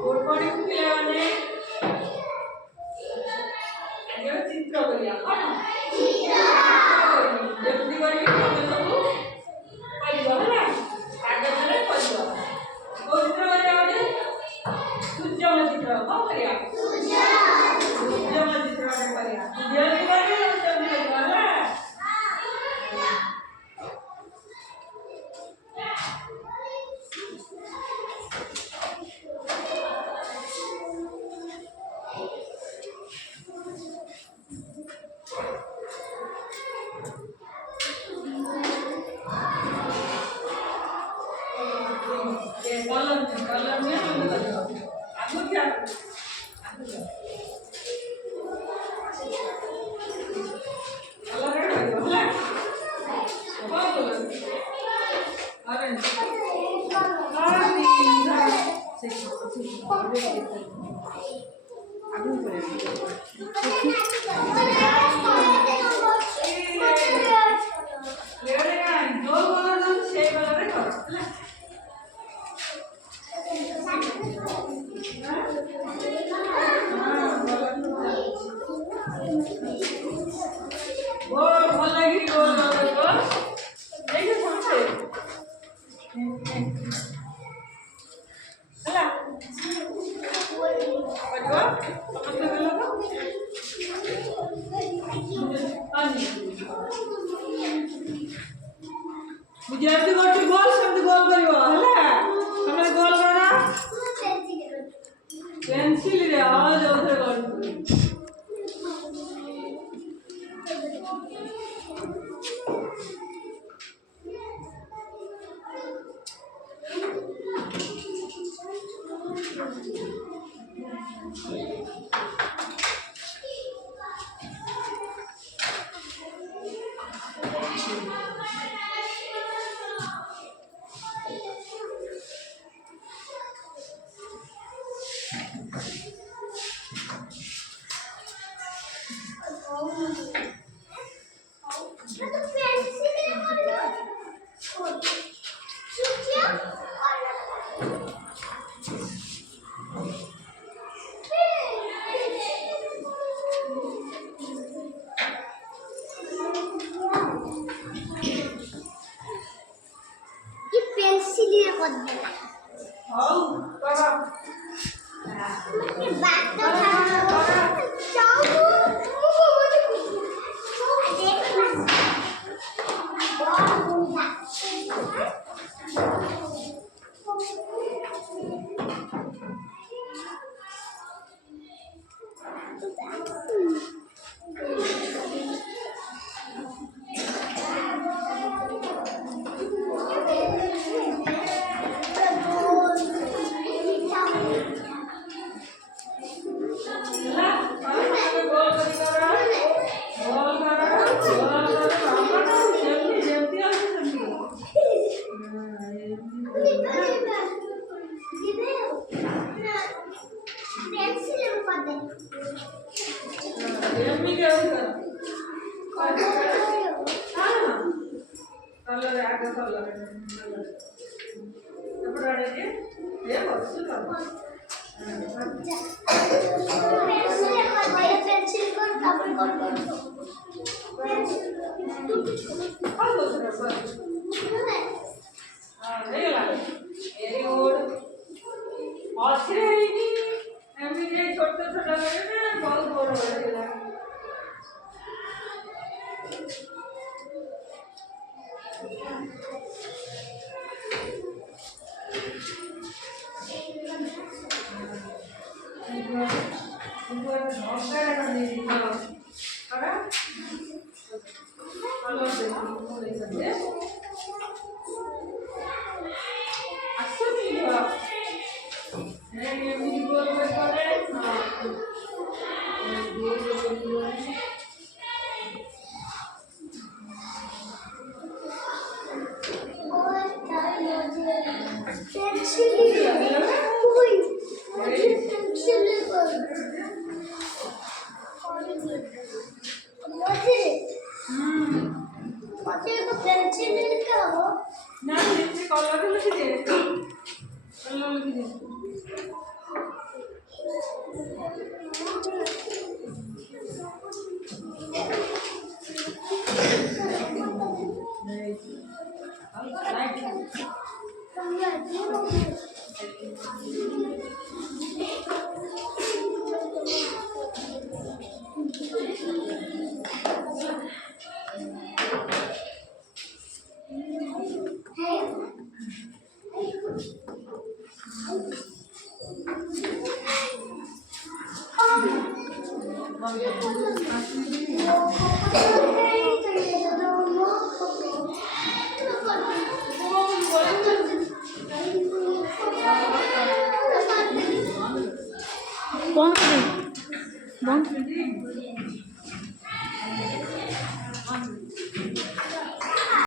Good morning पिलाने आगे चित्र करिया कोन जल्दी करी हम सब करियो होला आगे चले करियो को चित्र करिया आगे सूर्य चित्र को करिया सूर्य चित्र करिया जल्दी करी जल्दी होला कलर में हम लगाओ आगु क्या कलर है होला बहुत कलर ऑरेंज आगु करे ले ना दो कलर से कलर है होला वो भल लगी वो देखो समझे ହେଲା बजवा समझते बोलो तो पानी मुझे ऐसे करके गोल शब्द गोल करियो ହେଲା हमरे गोल करा पेंसिल रे आ जाओ उधर कर What is the pencil? Now, let's call out the बंद कर